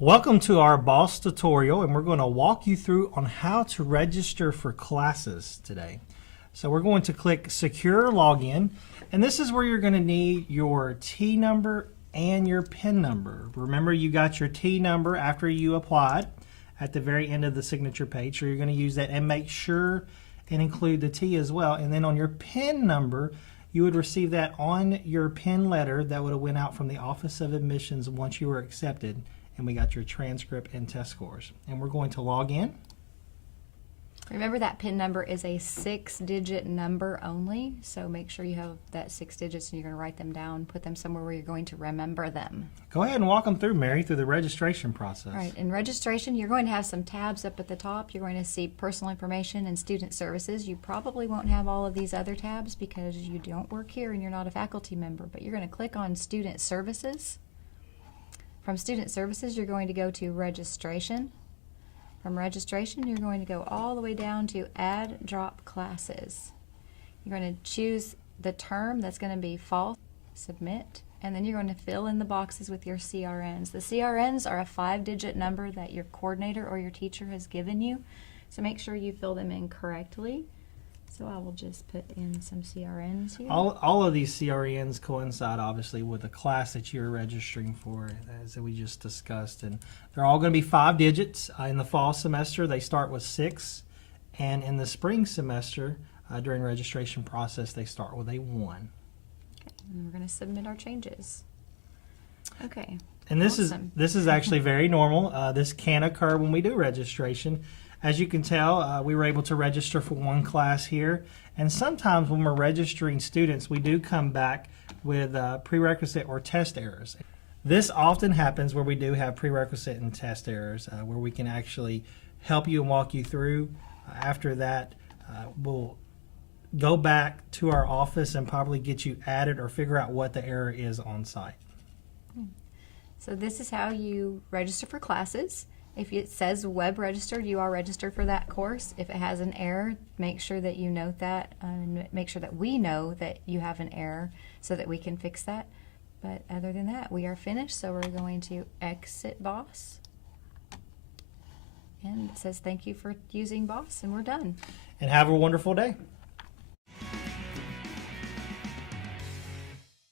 Welcome to our Boss tutorial, and we're going to walk you through on how to register for classes today. So we're going to click Secure Login, and this is where you're going to need your T number and your PIN number. Remember, you got your T number after you applied at the very end of the signature page, so you're going to use that and make sure and include the T as well. And then on your PIN number, you would receive that on your PIN letter that would have went out from the Office of Admissions once you were accepted, and we got your transcript and test scores. And we're going to log in. Remember that PIN number is a 6-digit number only, so make sure you have that 6 digits and you're going to write them down, put them somewhere where you're going to remember them. Go ahead and walk them through, Mary, through the registration process. All right, in registration, you're going to have some tabs up at the top. You're going to see personal information and student services. You probably won't have all of these other tabs because you don't work here and you're not a faculty member, but you're going to click on student services. From student services, you're going to go to registration. From registration, you're going to go all the way down to add drop classes. You're going to choose the term that's going to be fall, submit, and then you're going to fill in the boxes with your CRNs. The CRNs are a 5-digit number that your coordinator or your teacher has given you, so make sure you fill them in correctly. So I will just put in some CRNs here. All of these CRNs coincide obviously with the class that you're registering for, as we just discussed, and they're all going to be 5 digits. In the fall semester they start with 6, and in the spring semester during registration process they start with a 1. Okay, and we're going to submit our changes. Okay. And this awesome. is actually very normal. This can occur when we do registration. As you can tell, we were able to register for one class here, and sometimes when we're registering students, we do come back with prerequisite or test errors. This often happens where we do have prerequisite and test errors, where we can actually help you and walk you through. After that, we'll go back to our office and probably get you added or figure out what the error is on site. So this is how you register for classes. If it says web registered, you are registered for that course. If it has an error, make sure that you note that and make sure that we know that you have an error so that we can fix that. But other than that, we are finished, so we're going to exit Boss. And it says thank you for using Boss, and we're done. And have a wonderful day.